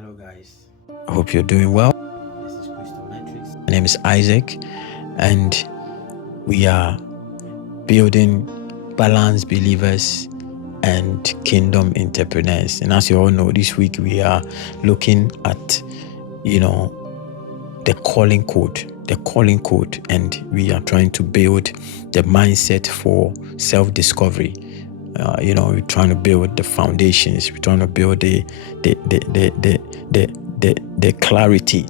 Hello, guys. I hope you're doing well. This is Crystal Matrix. My name is Isaac, and we are building balanced believers and kingdom entrepreneurs. And as you all know, this week we are looking at, the calling code, and we are trying to build the mindset for self-discovery. We're trying to build the foundations. We're trying to build the clarity,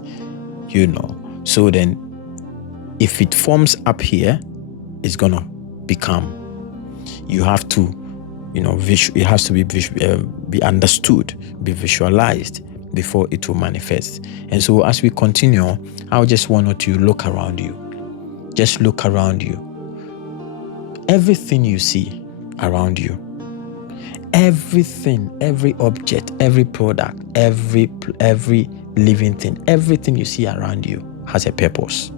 So then, if it forms up here, it's gonna become. You have to, it has to be understood, be visualized before it will manifest. And so, as we continue, I just want you to look around you. Just look around you. Everything you see around you, everything, every object, every product, every living thing, everything you see around you has a purpose.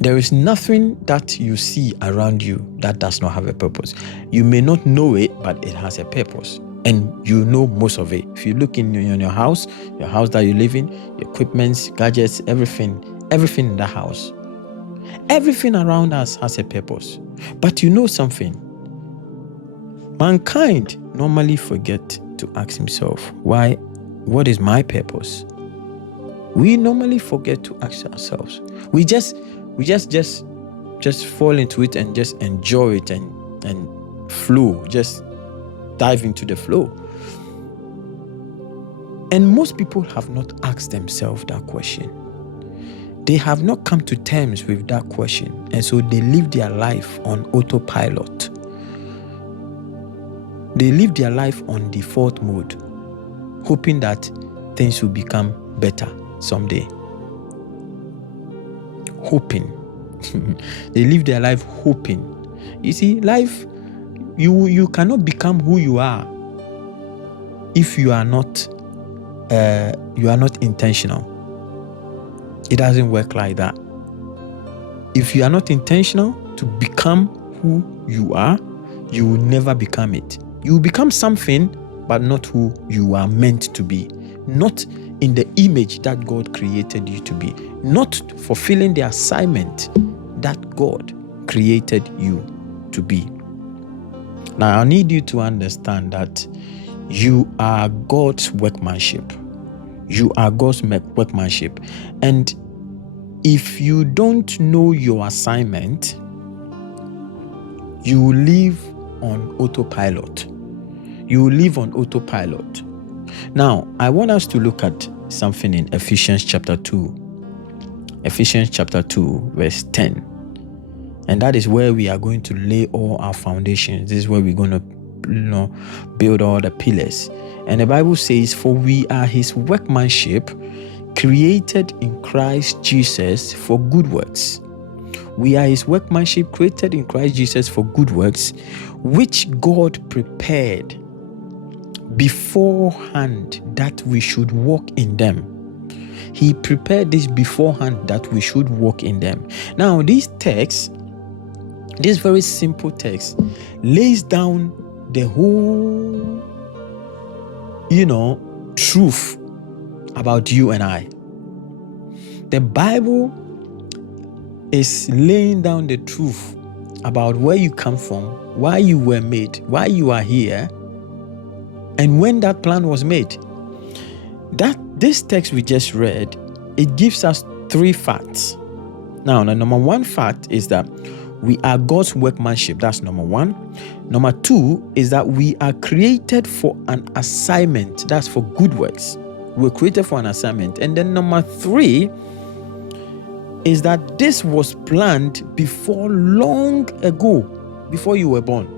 There is nothing that you see around you that does not have a purpose. You may not know it, but it has a purpose, and you know most of it. If you look in your house that you live in, your equipments, gadgets, everything in the house, everything around us has a purpose. But you know something? Mankind normally forget to ask himself, what is my purpose? We normally forget to ask ourselves. We just fall into it and just enjoy it and flow, just dive into the flow. And most people have not asked themselves that question. They have not come to terms with that question, and so they live their life on autopilot. They live their life on default mode, hoping that things will become better someday. Hoping. They live their life hoping. You see, life, you cannot become who you are if you are not intentional. It doesn't work like that. If you are not intentional to become who you are, you will never become it. You will become something, but not who you are meant to be. Not in the image that God created you to be. Not fulfilling the assignment that God created you to be. Now, I need you to understand that you are God's workmanship. You are God's workmanship. And if you don't know your assignment, you will live on autopilot. You will live on autopilot. Now, I want us to look at something in Ephesians chapter 2. Ephesians chapter 2, verse 10. And that is where we are going to lay all our foundations. This is where we're going to build all the pillars. And the Bible says, "For we are his workmanship, created in Christ Jesus for good works." We are his workmanship, created in Christ Jesus for good works, which God prepared beforehand that we should walk in them. He prepared this beforehand that we should walk in them. Now, this very simple text, lays down the whole, truth about you and I. The Bible is laying down the truth about where you come from, why you were made, why you are here, and when that plan was made. This text we just read, it gives us 3 facts. Now, the number 1 fact is that we are God's workmanship. That's number 1. Number 2 is that we are created for an assignment. That's for good works. We're created for an assignment. And then number 3 is that this was planned before long ago, before you were born.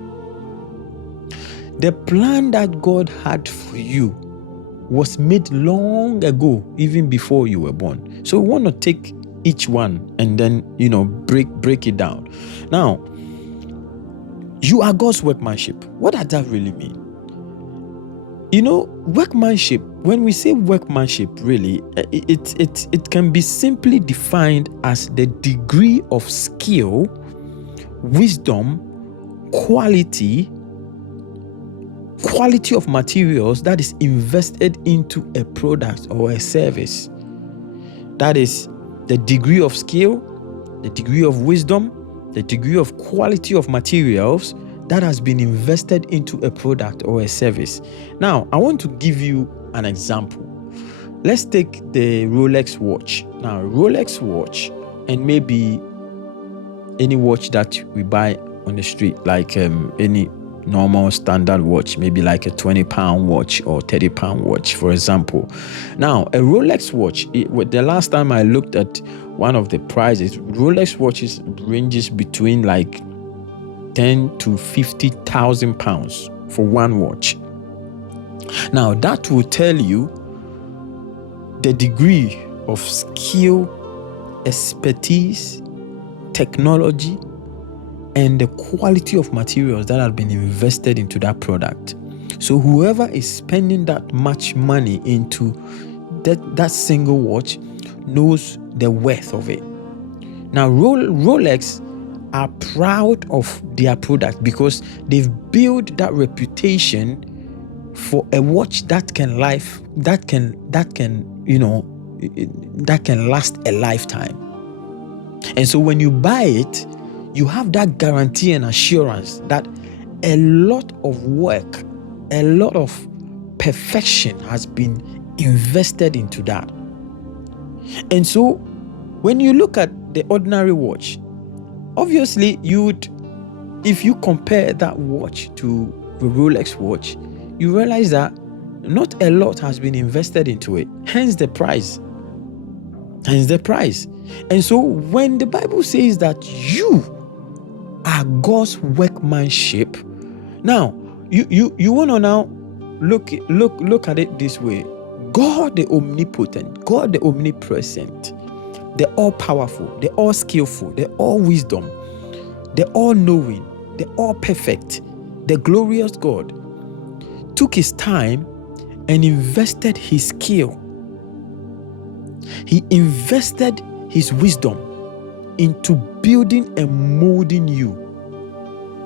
The plan that God had for you was made long ago, even before you were born. So we want to take each one and then, break it down. Now, you are God's workmanship. What does that really mean? Workmanship, when we say workmanship, really, it can be simply defined as the degree of skill, wisdom, quality, quality of materials that is invested into a product or a service. That is the degree of skill, the degree of wisdom, the degree of quality of materials that has been invested into a product or a service. Now, I want to give you an example. Let's take the Rolex watch. Now, Rolex watch, and maybe any watch that we buy on the street, like any normal standard watch, maybe like a 20-pound watch or 30-pound watch, for example. Now, a Rolex watch, the last time I looked at one of the prices, Rolex watches ranges between like 10 to 50,000 pounds for one watch. Now, that will tell you the degree of skill, expertise, technology, and the quality of materials that have been invested into that product. So whoever is spending that much money into that single watch knows the worth of it. Now, Rolex are proud of their product because they've built that reputation for a watch that can last a lifetime. And so when you buy it, you have that guarantee and assurance that a lot of work, a lot of perfection has been invested into that. And so when you look at the ordinary watch, obviously if you compare that watch to the Rolex watch, you realize that not a lot has been invested into it. Hence the price. And so when the Bible says that you are God's workmanship, now you want to now look at it this way. God the omnipotent, God the omnipresent, the all-powerful, the all-skillful, the all-wisdom, the all-knowing, the all-perfect, the glorious God took his time and invested his skill. He invested his wisdom into building and molding you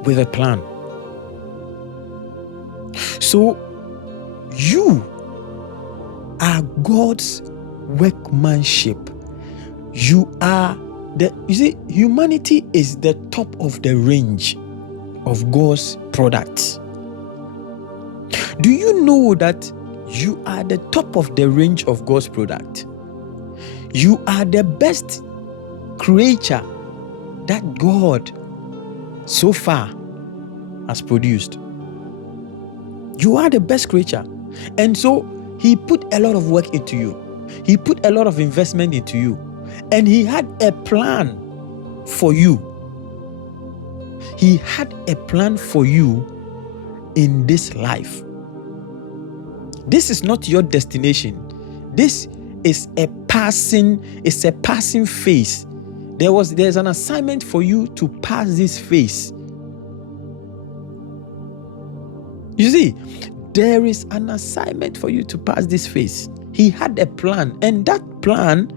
with a plan. So you are God's workmanship. You see, humanity is the top of the range of God's products. Do you know that you are the top of the range of God's product? You are the best creature that God so far has produced. You are the best creature. And so he put a lot of work into you. He put a lot of investment into you. And he had a plan for you. He had a plan for you in this life. This is not your destination. This is a passing phase. There's an assignment for you to pass this phase. You see, there is an assignment for you to pass this phase. He had a plan, and that plan,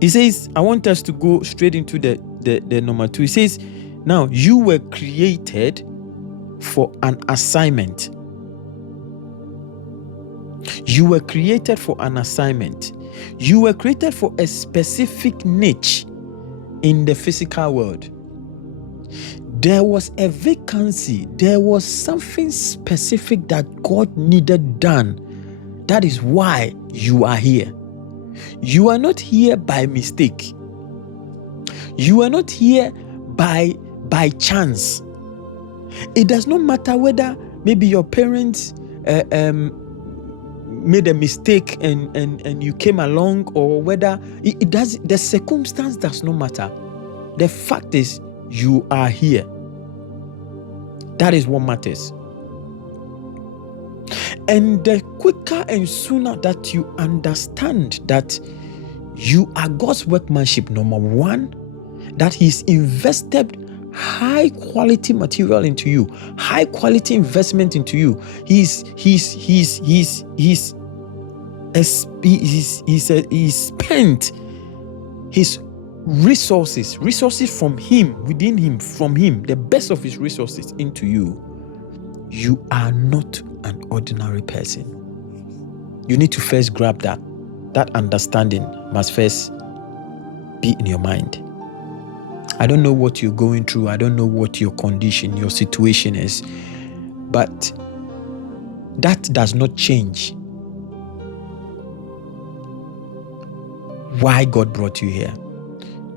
he says, I want us to go straight into the number 2. He says, now you were created for an assignment. You were created for an assignment. You were created for a specific niche in the physical world. There was a vacancy. There was something specific that God needed done. That is why you are here. You are not here by mistake. You are not here by chance. It does not matter whether maybe your parents made a mistake and you came along, or whether it does. The circumstance does not matter. The fact is, you are here. That is what matters. And the quicker and sooner that you understand that you are God's workmanship, number 1, that He's invested high quality material into you, high quality investment into you. He's spent his resources from him, within him, from him, the best of his resources into you. You are not an ordinary person. You need to first grab that. That understanding must first be in your mind. I don't know what you're going through. I don't know what your condition, your situation is. But that does not change why God brought you here.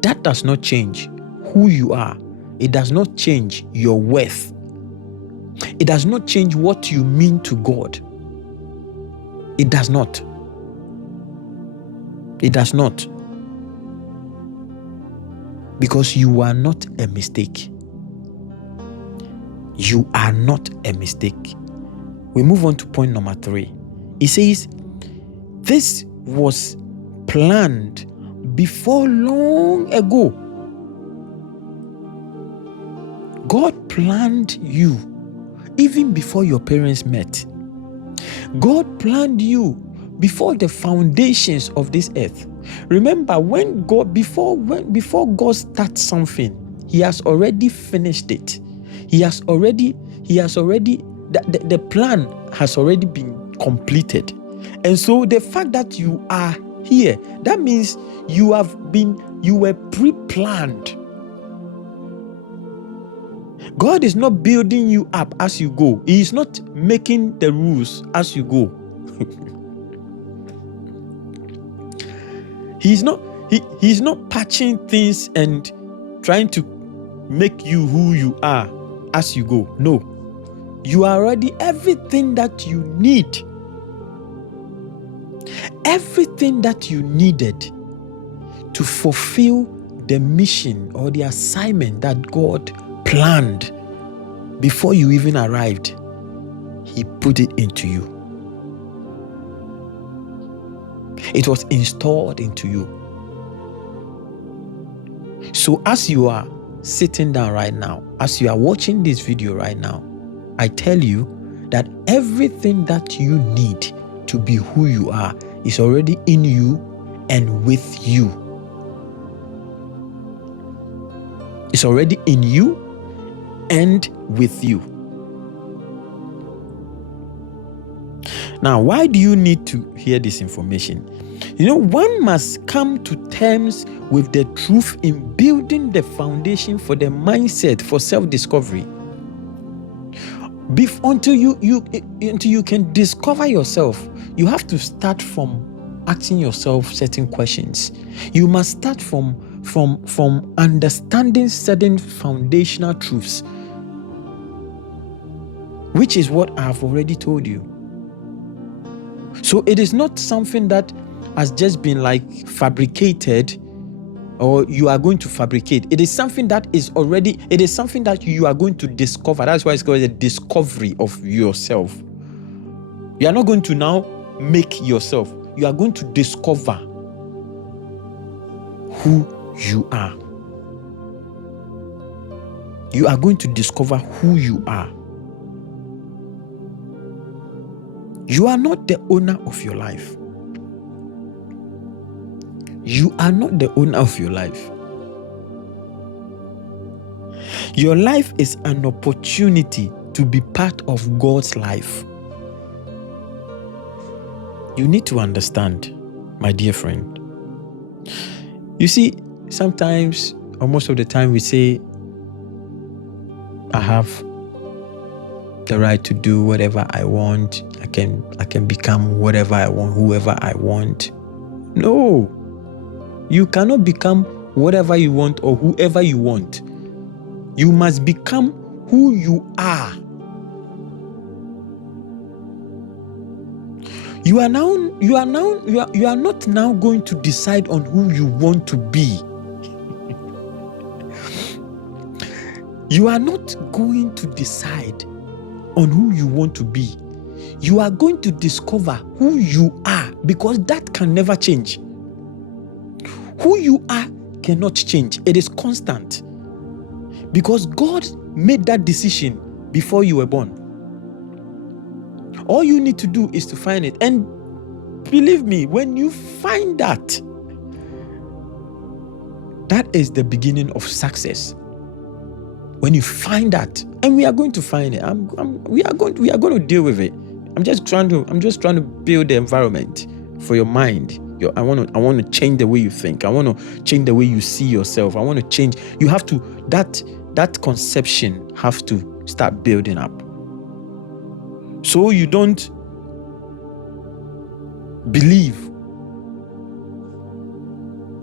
That does not change who you are. It does not change your worth. It does not change what you mean to God. It does not. It does not. Because you are not a mistake. You are not a mistake. We move on to point number 3. It says, this was planned before long ago. God planned you even before your parents met. God planned you before the foundations of this earth. Remember, before God starts something, He has already finished it. The plan has already been completed. And so the fact that you are here, that means you were pre-planned. God is not building you up as you go. He is not making the rules as you go. He's not patching things and trying to make you who you are as you go. No. You are already everything that you need. Everything that you needed to fulfill the mission or the assignment that God planned before you even arrived, He put it into you. It was installed into you. So as you are sitting down right now, as you are watching this video right now, I tell you that everything that you need to be who you are is already in you and with you. It's already in you and with you. Now, why do you need to hear this information? One must come to terms with the truth in building the foundation for the mindset for self-discovery. Until you can discover yourself, you have to start from asking yourself certain questions. You must start from understanding certain foundational truths, which is what I have already told you. So it is not something that has just been fabricated, or you are going to fabricate. It is something that something that you are going to discover. That's why it's called a discovery of yourself. You are not going to now make yourself. You are going to discover who you are. You are going to discover who you are. You are not the owner of your life. You are not the owner of your life. Your life is an opportunity to be part of God's life. You need to understand, my dear friend. You see, sometimes, or most of the time, we say, I have the right to do whatever I want. I can become whatever I want, whoever I want. No. You cannot become whatever you want or whoever you want. You must become who you are. You are not now going to decide on who you want to be. You are not going to decide on who you want to be. You are going to discover who you are, because that can never change. Who you are cannot change. It is constant. Because God made that decision before you were born. All you need to do is to find it. And believe me, when you find that, that is the beginning of success. When you find that, and we are going to find it, we are going to deal with it. I'm just trying to build the environment for your mind. I want to change the way you think. I want to change the way you see yourself. I want to change. You have to, that conception have to start building up. So you don't believe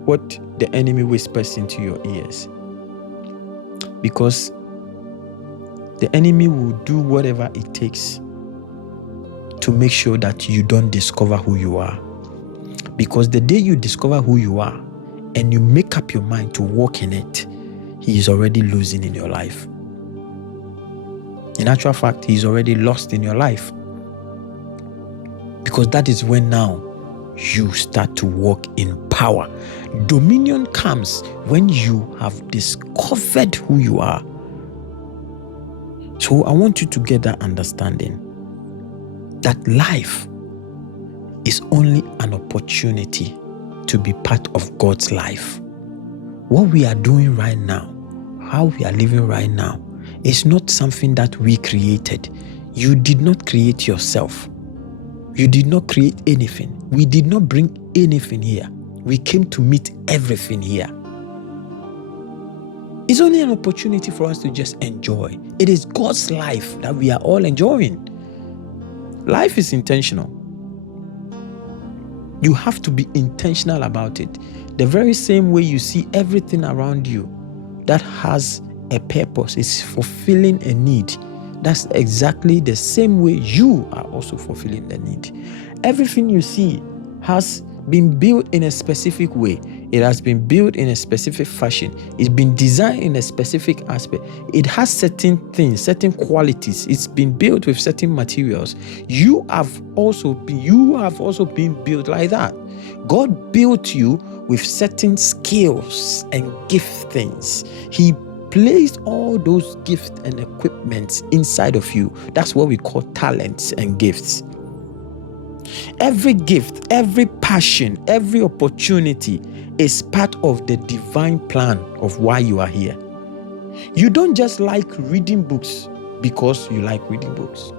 what the enemy whispers into your ears. Because the enemy will do whatever it takes to make sure that you don't discover who you are. Because the day you discover who you are and you make up your mind to walk in it, he is already losing in your life. In actual fact, he is already lost in your life. Because that is when now you start to walk in power. Dominion comes when you have discovered who you are. So I want you to get that understanding that life is only an opportunity to be part of God's life. What we are doing right now, how we are living right now, is not something that we created. You did not create yourself. You did not create anything. We did not bring anything here. We came to meet everything here. It's only an opportunity for us to just enjoy. It is God's life that we are all enjoying. Life is intentional. You have to be intentional about it. The very same way you see everything around you that has a purpose, is fulfilling a need. That's exactly the same way you are also fulfilling the need. Everything you see has been built in a specific way. It has been built in a specific fashion. It's been designed in a specific aspect. It has certain things, certain qualities. It's been built with certain materials. You have also been built like that. God built you with certain skills and giftings. He placed all those gifts and equipments inside of you. That's what we call talents and gifts. Every gift, every passion, every opportunity is part of the divine plan of why you are here. You don't just like reading books because you like reading books.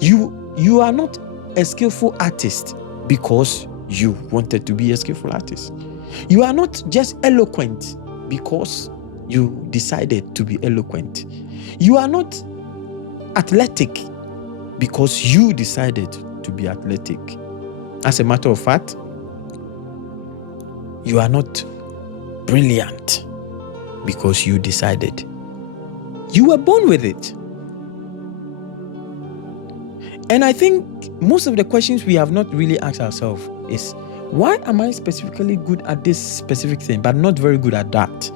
You are not a skillful artist because you wanted to be a skillful artist. You are not just eloquent because you decided to be eloquent. You are not athletic because you decided to be athletic. As a matter of fact, you are not brilliant because you decided. You were born with it. And I think most of the questions we have not really asked ourselves is, why am I specifically good at this specific thing but not very good at that?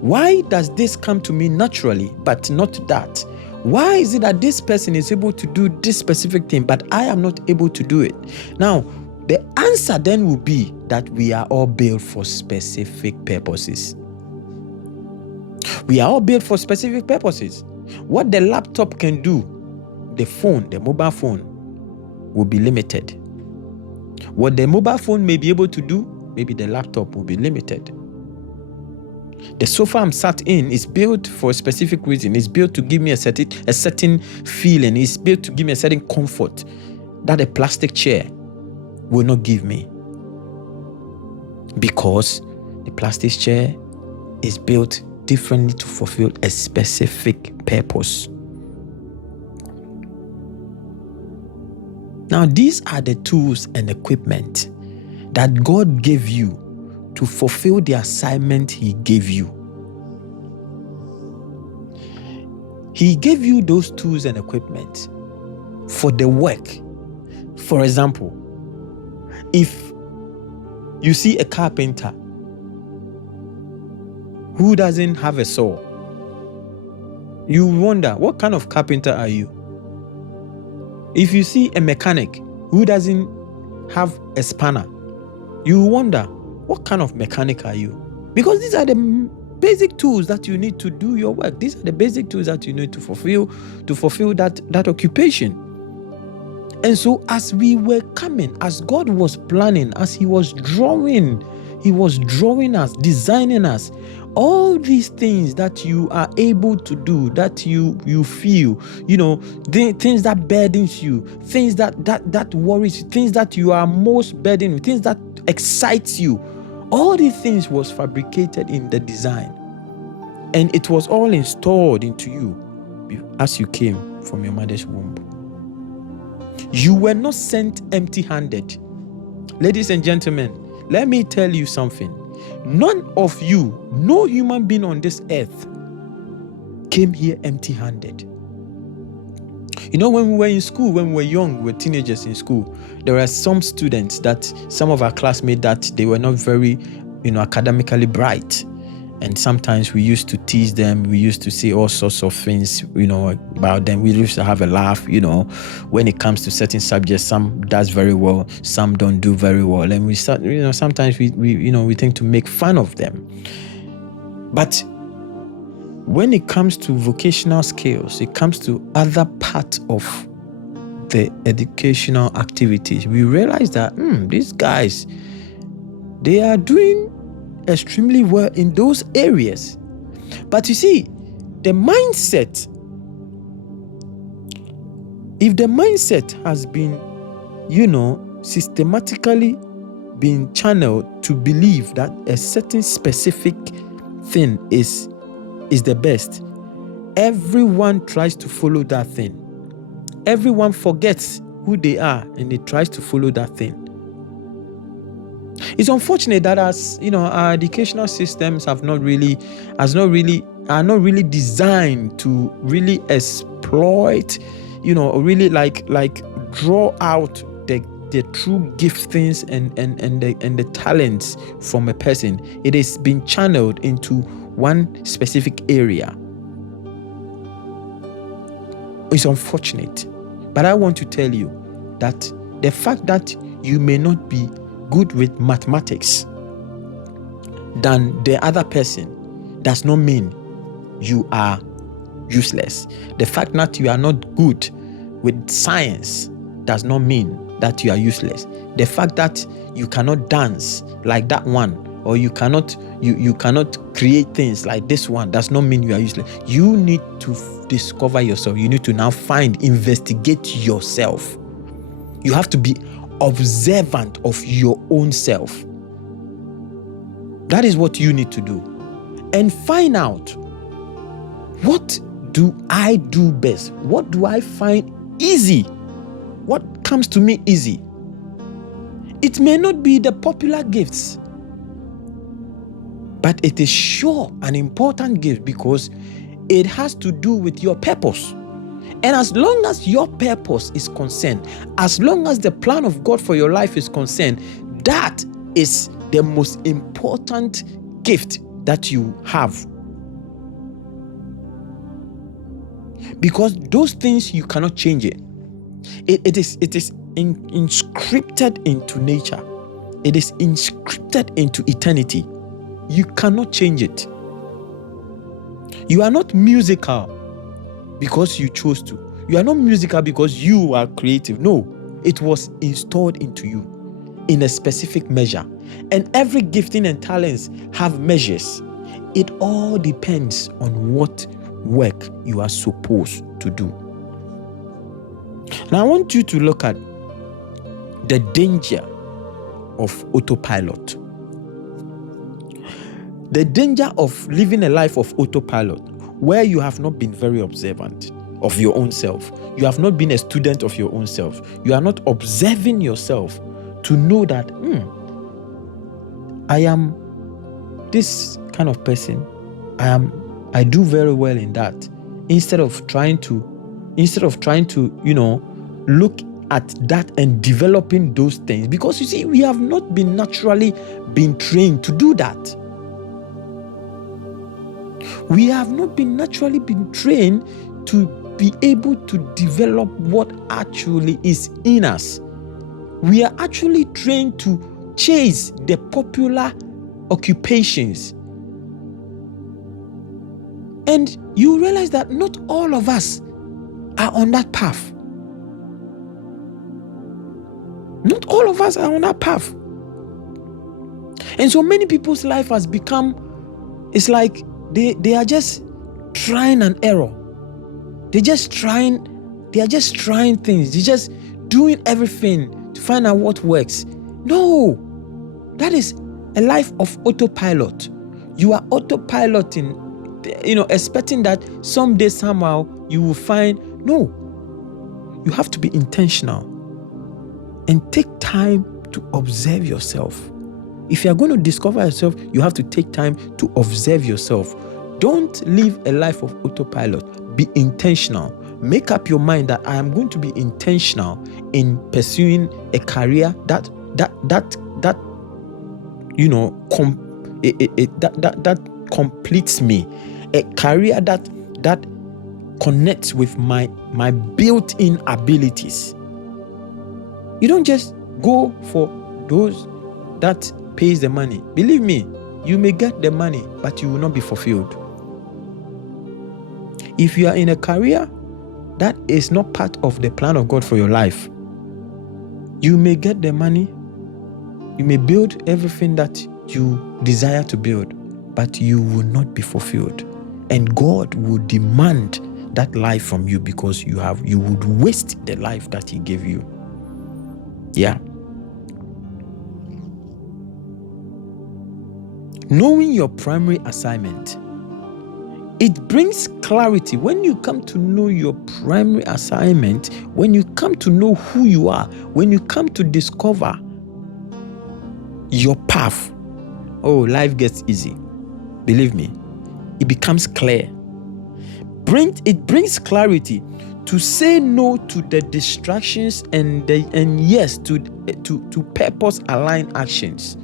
Why does this come to me naturally but not that? Why is it that this person is able to do this specific thing but I am not able to do it? Now, the answer then will be that we are all built for specific purposes. We are all built for specific purposes. What the laptop can do, the mobile phone, will be limited. What the mobile phone may be able to do, maybe the laptop will be limited. The sofa I'm sat in is built for a specific reason. It's built to give me a certain feeling. It's built to give me a certain comfort that a plastic chair will not give me. Because the plastic chair is built differently to fulfill a specific purpose. Now, these are the tools and equipment that God gave you to fulfill the assignment He gave you. He gave you those tools and equipment for the work. For example, if you see a carpenter who doesn't have a saw, you wonder, what kind of carpenter are you? If you see a mechanic who doesn't have a spanner, you wonder, what kind of mechanic are you? Because these are the basic tools that you need to do your work. These are the basic tools that you need to fulfill that occupation. And so as we were coming, as God was planning, as He was drawing He was drawing us, designing us. All these things that you are able to do, that you feel, the things that burdens you, things that worries you, things that you are most burdened with, things that excites you, all these things was fabricated in the design, and it was all installed into you as you came from your mother's womb. You were not sent empty-handed. Ladies and gentlemen, let me tell you something. None of you, no human being on this earth, came here empty-handed. When we were in school, when we were young, we were teenagers in school, there were some students that, some of our classmates, that they were not very, academically bright. And sometimes we used to tease them. We used to say all sorts of things, about them. We used to have a laugh, when it comes to certain subjects. Some does very well, some don't do very well. And we start, sometimes we think to make fun of them. But when it comes to vocational skills, it comes to other parts of the educational activities, we realize that these guys, they are doing extremely well in those areas. But you see, the mindset, if the mindset has been, systematically been channeled to believe that a certain specific thing is the best, everyone tries to follow that thing. Everyone forgets who they are and they tries to follow that thing. It's unfortunate that our educational systems are not really designed to really exploit, really like draw out the true giftings and the talents from a person. It has been channeled into one specific area. It's unfortunate, but I want to tell you that the fact that you may not be good with mathematics than the other person does not mean you are useless. The fact that you are not good with science does not mean that you are useless. The fact that you cannot dance like that one, or you cannot create things like this one, does not mean you are useless. You need to discover yourself. You need to now investigate yourself. You have to be observant of your own self. That is what you need to do. And find out, what do I do best? What do I find easy? What comes to me easy? It may not be the popular gifts, but it is sure an important gift, because it has to do with your purpose. And as long as your purpose is concerned, as long as the plan of God for your life is concerned, that is the most important gift that you have. Because those things, you cannot change it. It is inscripted into nature. It is inscripted into eternity. You cannot change it. You are not musical because you chose to. You are not musical because you are creative. No, it was installed into you in a specific measure. And every gifting and talents have measures. It all depends on what work you are supposed to do. Now I want you to look at the danger of autopilot. The danger of living a life of autopilot, where you have not been very observant of your own self. You have not been a student of your own self. You are not observing yourself to know that, I am this kind of person. I do very well in that. Instead of trying to, look at that and developing those things. Because you see, we have not been naturally been trained to do that. We have not been naturally been trained to be able to develop what actually is in us. We are actually trained to chase the popular occupations. And you realize that not all of us are on that path. Not all of us are on that path. And so many people's life has become, it's like they are just trying an error. They are just trying things. They're just doing everything to find out what works. No, that is a life of autopilot. You are autopiloting, expecting that someday, somehow, you will find. No, you have to be intentional and take time to observe yourself. If you are going to discover yourself, you have to take time to observe yourself. Don't live a life of autopilot. Be intentional. Make up your mind that I am going to be intentional in pursuing a career that completes me, a career that connects with my built-in abilities. You don't just go for those that pays the money. Believe me, you may get the money, but you will not be fulfilled. If you are in a career that is not part of the plan of God for your life, you may get the money, you may build everything that you desire to build, but you will not be fulfilled. And God will demand that life from you because you would waste the life that He gave you. Yeah. Knowing your primary assignment, it brings clarity. When you come to know your primary assignment, when you come to know who you are, when you come to discover your path, life gets easy. Believe me, it becomes clear. It brings clarity to say no to the distractions and yes to purpose-aligned actions.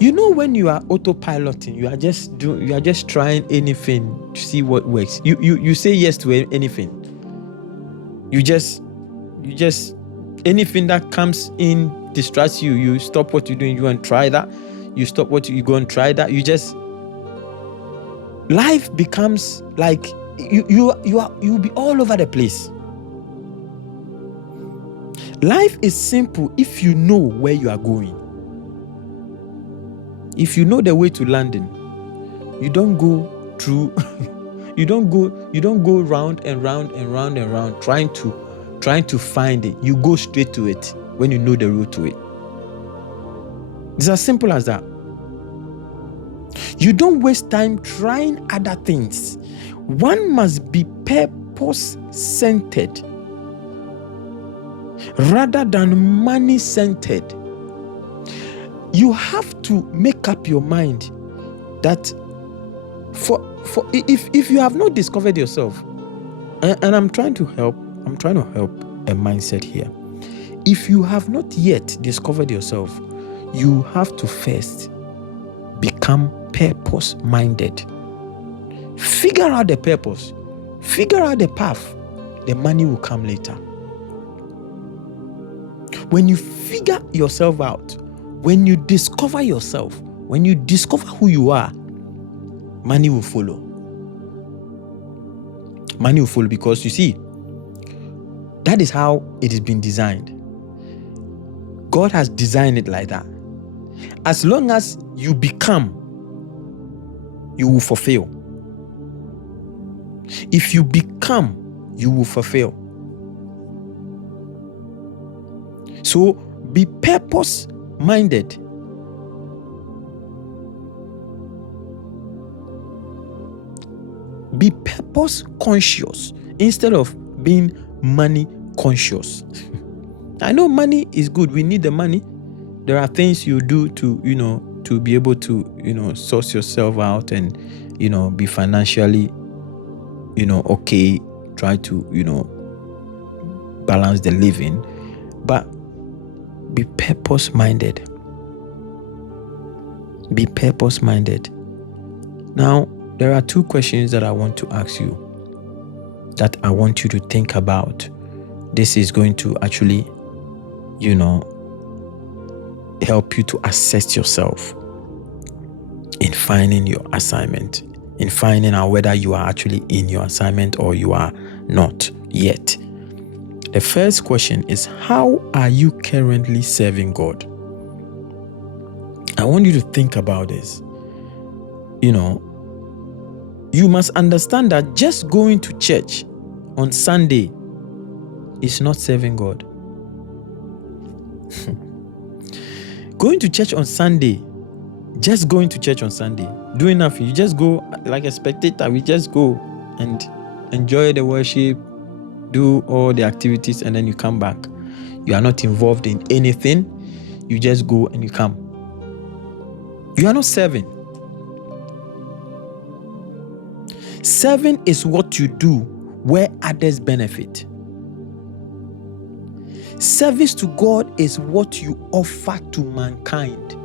When you are autopiloting, you are just trying anything to see what works. You say yes to anything. You just anything that comes in distracts you. You stop what you're doing. You go and try that. You stop what you go and try that. Life becomes like you'll be all over the place. Life is simple if you know where you are going. If you know the way to London, you don't go through you don't go round and round and round and round trying to find it. You go straight to it when you know the route to it. It's as simple as that. You don't waste time trying other things. One must be purpose-centered rather than money-centered. You have to make up your mind that for if you have not discovered yourself, and I'm trying to help a mindset here. If you have not yet discovered yourself, you have to first become purpose-minded. Figure out the purpose. Figure out the path. The money will come later. When you figure yourself out, when you discover yourself, when you discover who you are, money will follow. Money will follow because you see, that is how it has been designed. God has designed it like that. As long as you become, you will fulfill. If you become, you will fulfill. So be purpose-minded. Be purpose-conscious instead of being money-conscious. I know money is good. We need the money. There are things you do to be able to, source yourself out and, be financially, okay, try to, balance the living. But be purpose-minded. Be purpose-minded. Now, there are two questions that I want to ask you that I want you to think about. This is going to actually, help you to assess yourself in finding your assignment, in finding out whether you are actually in your assignment or you are not yet. The first question is, how are you currently serving God? I want you to think about this. You know, you must understand that just going to church on Sunday is not serving God. Going to church on Sunday, just going to church on Sunday, doing nothing. You just go like a spectator. We just go and enjoy the worship, do all the activities, and then you come back. You are not involved in anything. You just go and you come. You are not serving. Serving is what you do where others benefit. Service to God is what you offer to mankind.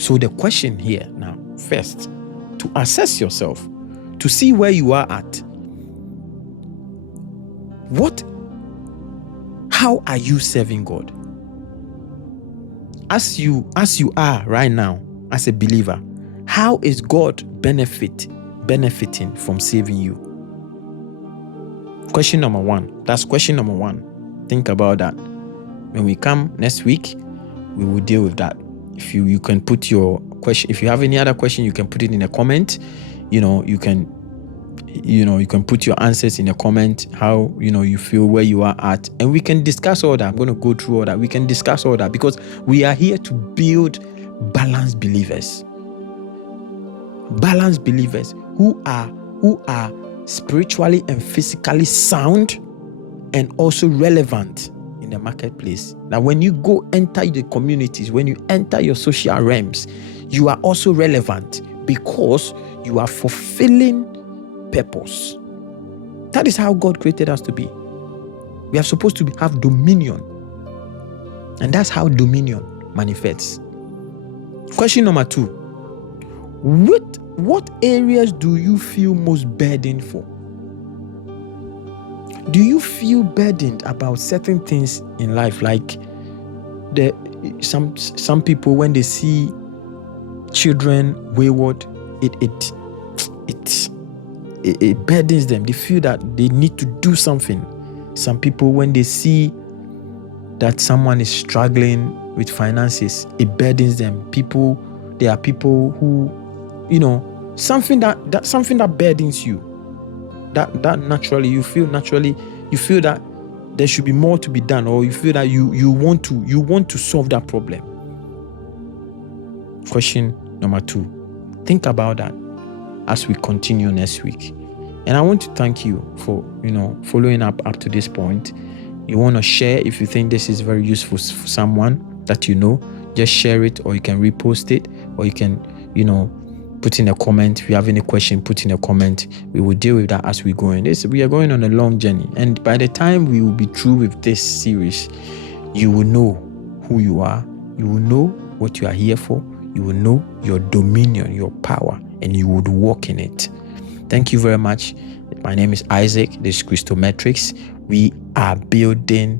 So the question here now, first, to assess yourself, to see where you are at. How are you serving God? As you are right now, as a believer, how is God benefiting from saving you? Question number one. That's question number one. Think about that. When we come next week, we will deal with that. If you can put your question, if you have any other question, you can put it in a comment. You can put your answers in a comment, how you feel, where you are at, and we can discuss all that. I'm going to go through all that. We can discuss all that because we are here to build balanced believers. Balanced believers who are spiritually and physically sound and also relevant in the marketplace. Now, when you go enter the communities, when you enter your social realms, you are also relevant because you are fulfilling purpose. That is how God created us to be. We are supposed to have dominion, and that's how dominion manifests. Question number 2. What areas do you feel most burdened for? Do you feel burdened about certain things in life? Like some people, when they see children wayward, it burdens them. They feel that they need to do something. Some people, when they see that someone is struggling with finances, it burdens them. There are people who, something that burdens you. That naturally you feel that there should be more to be done, or you feel that you want to solve that problem. Question number 2. Think about that as we continue next week. And I want to thank you for following up to this point. You want to share if you think this is very useful for someone that just share it, or you can repost it, or you can put in a comment. If you have any question, put in a comment. We will deal with that as we go in this. We are going on a long journey, and by the time we will be through with this series, you will know who you are. You will know what you are here for. You will know your dominion, your power, and you would walk in it. Thank you very much. My name is Isaac. This is Christometrics. We are building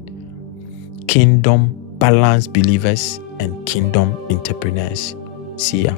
kingdom balanced believers and kingdom entrepreneurs. See ya.